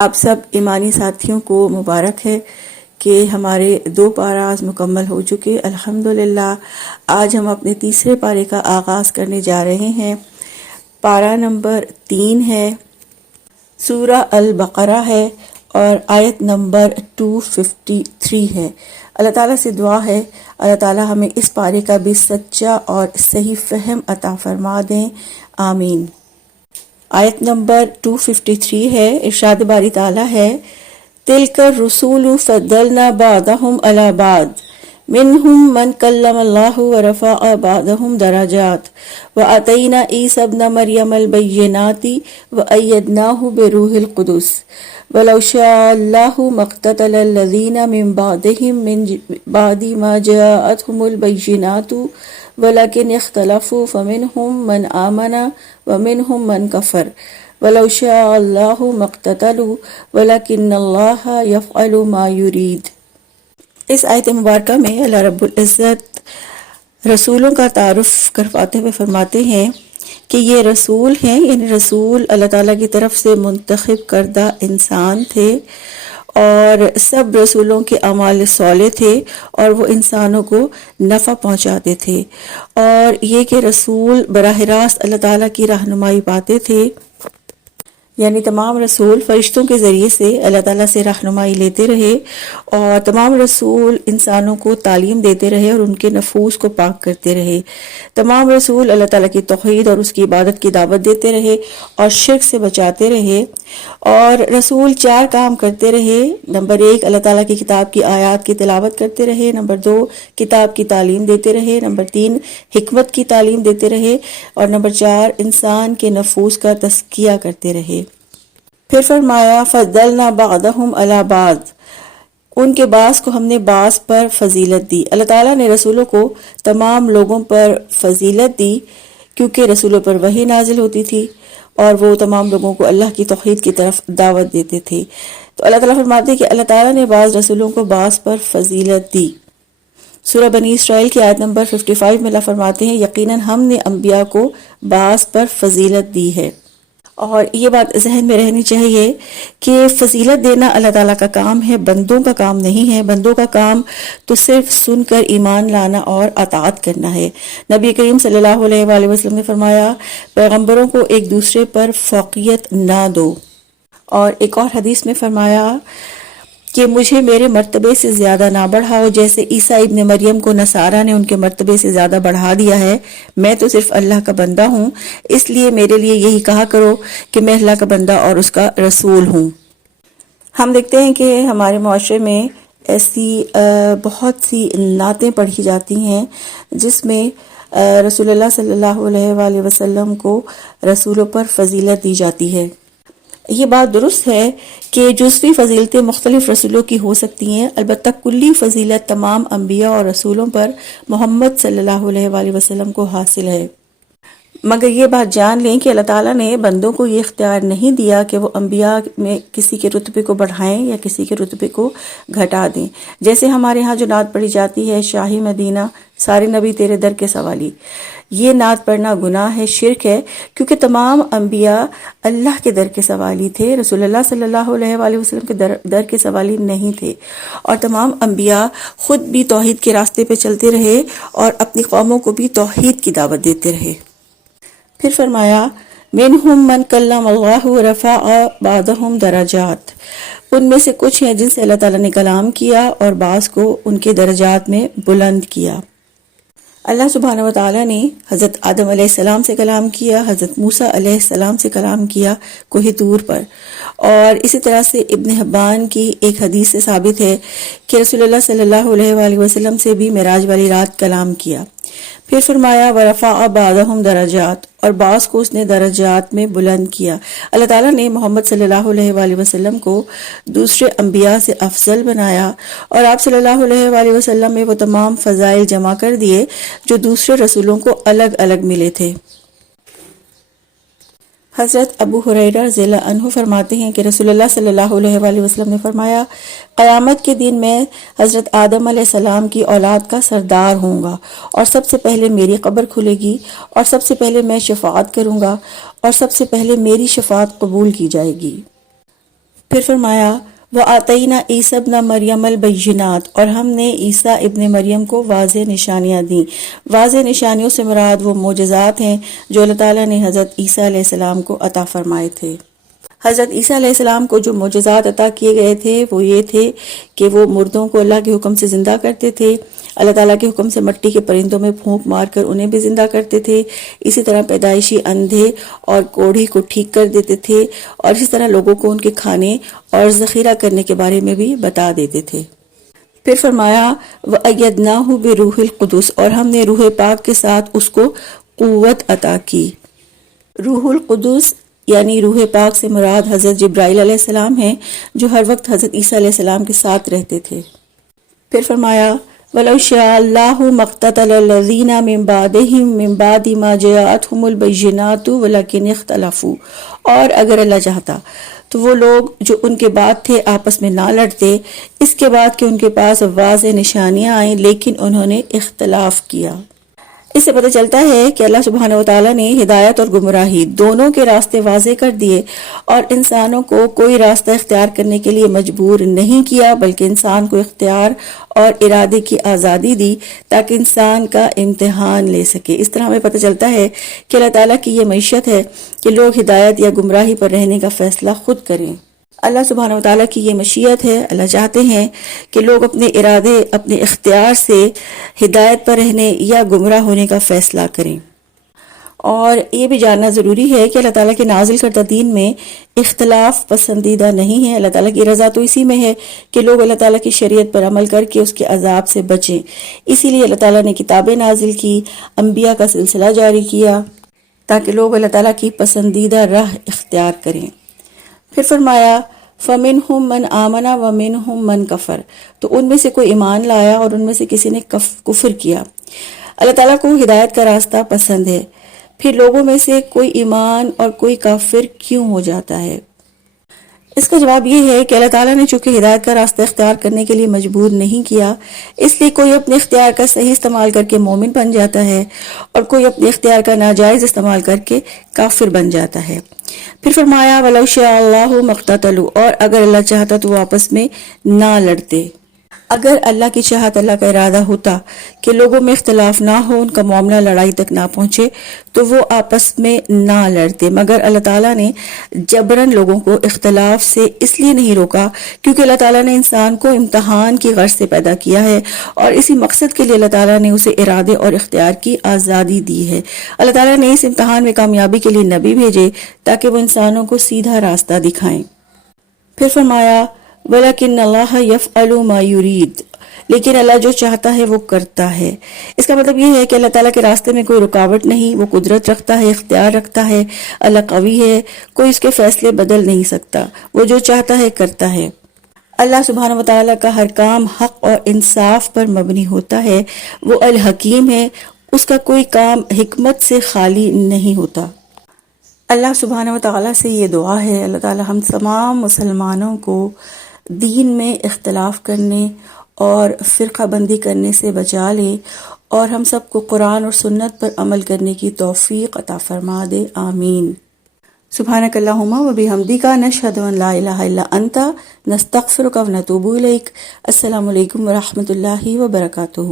آپ سب ایمانی ساتھیوں کو مبارک ہے کہ ہمارے 2 پاراز مکمل ہو چکے الحمدللہ۔ آج ہم اپنے تیسرے پارے کا آغاز کرنے جا رہے ہیں۔ پارہ نمبر 3 ہے، سورہ البقرہ ہے اور آیت نمبر 253 ہے۔ اللہ تعالیٰ سے دعا ہے اللہ تعالیٰ ہمیں اس پارے کا بھی سچا اور صحیح فہم عطا فرما دیں، آمین۔ آیت نمبر 253 ہے، ارشاد باری تعالیٰ ہے، تِلْکَ الرُّسُولُ فَضَّلْنَا بَعْضَهُمْ عَلَى بَعْضٍ مِّنْهُمْ مَنْ كَلَّمَ اللَّهُ وَرَفَعَ بَعْضَهُمْ دَرَجَاتٍ وَآتَيْنَا عِيسَى ابْنَ مَرْيَمَ الْبَيِّنَاتِ وَأَيَّدْنَاهُ بِرُوحِ الْقُدُسِ وَلَوْ شَاءَ اللَّهُ مَا اقْتَتَلَ الَّذِينَ مِن بَعْدِهِم مِّن بَعْدِ مَا جَاءَتْهُمُ الْبَيِّنَاتُ وَلَكِنِ اخْتَلَفُوا فَمِنْهُم مَّنْ آمَنَ وَمِنْهُم مَّنْ كَفَرَ وَلَوْ شَاءَ اللَّهُ مَا اقْتَتَلُوا وَلَكِنَّ اللَّهَ يَفْعَلُ مَا يُرِيدُ۔ اس آیت مبارکہ میں اللہ رب العزت رسولوں کا تعارف کرواتے ہوئے فرماتے ہیں کہ یہ رسول ہیں، یعنی رسول اللہ تعالیٰ کی طرف سے منتخب کردہ انسان تھے اور سب رسولوں کے اعمال صالح تھے اور وہ انسانوں کو نفع پہنچاتے تھے، اور یہ کہ رسول براہ راست اللہ تعالیٰ کی رہنمائی پاتے تھے، یعنی تمام رسول فرشتوں کے ذریعے سے اللہ تعالیٰ سے رہنمائی لیتے رہے اور تمام رسول انسانوں کو تعلیم دیتے رہے اور ان کے نفوس کو پاک کرتے رہے۔ تمام رسول اللہ تعالیٰ کی توحید اور اس کی عبادت کی دعوت دیتے رہے اور شرک سے بچاتے رہے، اور رسول 4 کام کرتے رہے۔ نمبر 1، اللہ تعالیٰ کی کتاب کی آیات کی تلاوت کرتے رہے۔ نمبر 2، کتاب کی تعلیم دیتے رہے۔ نمبر 3، حکمت کی تعلیم دیتے رہے، اور نمبر 4، انسان کے نفوس کا تزکیہ کرتے رہے۔ پھر فرمایا فضلنا بعضهم علی بعض، ان کے بعض کو ہم نے بعض پر فضیلت دی۔ اللہ تعالیٰ نے رسولوں کو تمام لوگوں پر فضیلت دی کیونکہ رسولوں پر وحی نازل ہوتی تھی اور وہ تمام لوگوں کو اللہ کی توحید کی طرف دعوت دیتے تھے۔ تو اللہ تعالیٰ فرماتے ہیں کہ اللہ تعالیٰ نے بعض رسولوں کو بعض پر فضیلت دی۔ سورہ بنی اسرائیل کی آیت نمبر 55 میں اللہ فرماتے ہیں، یقیناً ہم نے انبیاء کو بعض پر فضیلت دی ہے۔ اور یہ بات ذہن میں رہنی چاہیے کہ فضیلت دینا اللہ تعالیٰ کا کام ہے، بندوں کا کام نہیں ہے۔ بندوں کا کام تو صرف سن کر ایمان لانا اور اطاعت کرنا ہے۔ نبی کریم صلی اللہ علیہ وآلہ وسلم نے فرمایا، پیغمبروں کو ایک دوسرے پر فوقیت نہ دو، اور ایک اور حدیث میں فرمایا کہ مجھے میرے مرتبے سے زیادہ نہ بڑھاؤ، جیسے عیسیٰ ابن مریم کو نصارہ نے ان کے مرتبے سے زیادہ بڑھا دیا ہے۔ میں تو صرف اللہ کا بندہ ہوں، اس لیے میرے لیے یہی کہا کرو کہ میں اللہ کا بندہ اور اس کا رسول ہوں۔ ہم دیکھتے ہیں کہ ہمارے معاشرے میں ایسی بہت سی نعتیں پڑھی جاتی ہیں جس میں رسول اللہ صلی اللہ علیہ وآلہ وسلم کو رسولوں پر فضیلت دی جاتی ہے۔ یہ بات درست ہے کہ جزوی فضیلتیں مختلف رسولوں کی ہو سکتی ہیں، البتہ کلی فضیلت تمام انبیاء اور رسولوں پر محمد صلی اللہ علیہ وآلہ وسلم کو حاصل ہے۔ مگر یہ بات جان لیں کہ اللہ تعالیٰ نے بندوں کو یہ اختیار نہیں دیا کہ وہ انبیاء میں کسی کے رتبے کو بڑھائیں یا کسی کے رتبے کو گھٹا دیں۔ جیسے ہمارے ہاں جو نعت پڑھی جاتی ہے، شاہی مدینہ سارے نبی تیرے در کے سوالی، یہ نعت پڑھنا گناہ ہے، شرک ہے، کیونکہ تمام انبیاء اللہ کے در کے سوالی تھے، رسول اللہ صلی اللہ علیہ وآلہ وسلم کے در کے سوالی نہیں تھے، اور تمام انبیاء خود بھی توحید کے راستے پہ چلتے رہے اور اپنی قوموں کو بھی توحید کی دعوت دیتے رہے۔ پھر فرمایا منہم من کلم اللہ ورفع بعضهم درجات، ان میں سے کچھ ہیں جن سے اللہ تعالیٰ نے کلام کیا اور بعض کو ان کے درجات میں بلند کیا۔ اللہ سبحانہ وتعالیٰ نے حضرت آدم علیہ السلام سے کلام کیا، حضرت موسیٰ علیہ السلام سے کلام کیا کوہ طور پر، اور اسی طرح سے ابن حبان کی ایک حدیث سے ثابت ہے کہ رسول اللہ صلی اللہ علیہ وآلہ وسلم سے بھی معراج والی رات کلام کیا۔ پھر فرمایا ورفع بعضهم درجات، اور بعض کو اس نے درجات میں بلند کیا۔ اللہ تعالیٰ نے محمد صلی اللہ علیہ وآلہ وسلم کو دوسرے انبیاء سے افضل بنایا، اور آپ صلی اللہ علیہ وآلہ وسلم میں وہ تمام فضائل جمع کر دیے جو دوسرے رسولوں کو الگ الگ ملے تھے۔ حضرت ابو ہریرہ رضی اللہ عنہ فرماتے ہیں کہ رسول اللہ صلی اللہ علیہ وآلہ وسلم نے فرمایا، قیامت کے دن میں حضرت آدم علیہ السلام کی اولاد کا سردار ہوں گا، اور سب سے پہلے میری قبر کھلے گی، اور سب سے پہلے میں شفاعت کروں گا، اور سب سے پہلے میری شفاعت قبول کی جائے گی۔ پھر فرمایا وَآتَيْنَا عِيسَى ابْنَ مَرْيَمَ الْبَيِّنَاتِ، اور ہم نے عیسیٰ ابن مریم کو واضح نشانیاں دیں۔ واضح نشانیوں سے مراد وہ معجزات ہیں جو اللہ تعالیٰ نے حضرت عیسیٰ علیہ السلام کو عطا فرمائے تھے۔ حضرت عیسیٰ علیہ السلام کو جو معجزات عطا کیے گئے تھے وہ یہ تھے کہ وہ مردوں کو اللہ کے حکم سے زندہ کرتے تھے، اللہ تعالیٰ کے حکم سے مٹی کے پرندوں میں پھونک مار کر انہیں بھی زندہ کرتے تھے، اسی طرح پیدائشی اندھے اور کوڑھی کو ٹھیک کر دیتے تھے، اور اسی طرح لوگوں کو ان کے کھانے اور ذخیرہ کرنے کے بارے میں بھی بتا دیتے تھے۔ پھر فرمایا وَأَيَّدْنَاهُ بِرُوحِ الْقُدُسِ، اور ہم نے روح پاک کے ساتھ اس کو قوت عطا کی۔ روح القدس یعنی روح پاک سے مراد حضرت جبرائیل علیہ السلام ہیں جو ہر وقت حضرت عیسیٰ علیہ السلام کے ساتھ رہتے تھے۔ پھر فرمایا وَلَوْ شَاءَ اللَّهُ مَا اقْتَتَلَ الَّذِينَ مِن بَعْدِهِم مِّن بَعْدِ مَا جَاءَتْهُمُ الْبَيِّنَاتُ وَلَكِنِ اخْتَلَفُوا، اور اگر اللہ چاہتا تو وہ لوگ جو ان کے بعد تھے آپس میں نہ لڑتے، اس کے بعد کہ ان کے پاس واضح نشانیاں آئیں، لیکن انہوں نے اختلاف کیا۔ اس سے پتہ چلتا ہے کہ اللہ سبحانہ وتعالیٰ نے ہدایت اور گمراہی دونوں کے راستے واضح کر دیے، اور انسانوں کو کوئی راستہ اختیار کرنے کے لیے مجبور نہیں کیا، بلکہ انسان کو اختیار اور ارادے کی آزادی دی تاکہ انسان کا امتحان لے سکے۔ اس طرح ہمیں پتہ چلتا ہے کہ اللہ تعالیٰ کی یہ معیشت ہے کہ لوگ ہدایت یا گمراہی پر رہنے کا فیصلہ خود کریں۔ اللہ سبحانہ وتعالیٰ کی یہ مشیت ہے، اللہ چاہتے ہیں کہ لوگ اپنے ارادے، اپنے اختیار سے ہدایت پر رہنے یا گمراہ ہونے کا فیصلہ کریں۔ اور یہ بھی جاننا ضروری ہے کہ اللہ تعالیٰ کے نازل کردہ دین میں اختلاف پسندیدہ نہیں ہے۔ اللہ تعالیٰ کی رضا تو اسی میں ہے کہ لوگ اللہ تعالیٰ کی شریعت پر عمل کر کے اس کے عذاب سے بچیں۔ اسی لیے اللہ تعالیٰ نے کتابیں نازل کی، انبیاء کا سلسلہ جاری کیا تاکہ لوگ اللہ تعالیٰ کی پسندیدہ راہ اختیار کریں۔ پھر فرمایا فَمِنْهُمْ مَنْ آمَنَ وَمِنْهُمْ مَنْ كَفَرَ، تو ان میں سے کوئی ایمان لایا اور ان میں سے کسی نے کفر کیا۔ اللہ تعالیٰ کو ہدایت کا راستہ پسند ہے، پھر لوگوں میں سے کوئی ایمان اور کوئی کافر کیوں ہو جاتا ہے؟ اس کا جواب یہ ہے کہ اللہ تعالیٰ نے چونکہ ہدایت کا راستہ اختیار کرنے کے لیے مجبور نہیں کیا، اس لیے کوئی اپنے اختیار کا صحیح استعمال کر کے مومن بن جاتا ہے اور کوئی اپنے اختیار کا ناجائز استعمال کر کے کافر بن جاتا ہے۔ پھر فرمایا وَلَوْ شَاءَ اللَّهُ مَا اقْتَتَلُوا، اور اگر اللہ چاہتا تو وہ آپس میں نہ لڑتے۔ اگر اللہ کی چاہت، اللہ کا ارادہ ہوتا کہ لوگوں میں اختلاف نہ ہو، ان کا معاملہ لڑائی تک نہ پہنچے، تو وہ آپس میں نہ لڑتے، مگر اللہ تعالیٰ نے جبراً لوگوں کو اختلاف سے اس لیے نہیں روکا کیونکہ اللہ تعالیٰ نے انسان کو امتحان کی غرض سے پیدا کیا ہے، اور اسی مقصد کے لیے اللہ تعالیٰ نے اسے ارادے اور اختیار کی آزادی دی ہے۔ اللہ تعالیٰ نے اس امتحان میں کامیابی کے لیے نبی بھیجے تاکہ وہ انسانوں کو سیدھا راستہ دکھائیں۔ پھر فرمایا وَلَكِنَّ اللَّهَ يَفْعَلُ مَا يُرِيدُ، لیکن اللہ جو چاہتا ہے وہ کرتا ہے۔ اس کا مطلب یہ ہے کہ اللہ تعالیٰ کے راستے میں کوئی رکاوٹ نہیں، وہ قدرت رکھتا ہے، اختیار رکھتا ہے، اللہ قوی ہے، کوئی اس کے فیصلے بدل نہیں سکتا، وہ جو چاہتا ہے کرتا ہے۔ اللہ سبحانہ وتعالیٰ کا ہر کام حق اور انصاف پر مبنی ہوتا ہے، وہ الحکیم ہے، اس کا کوئی کام حکمت سے خالی نہیں ہوتا۔ اللہ سبحانہ وتعالیٰ سے یہ دعا ہے، اللہ تعالیٰ ہم تمام مسلمانوں کو دین میں اختلاف کرنے اور فرقہ بندی کرنے سے بچا لے، اور ہم سب کو قرآن اور سنت پر عمل کرنے کی توفیق عطا فرما دے، آمین۔ سبحانک اللہم و بحمدک، نشہد ان لا الہ الا انت، نستغفرک و نتوب الیک۔ السلام علیکم ورحمۃ اللہ وبرکاتہ۔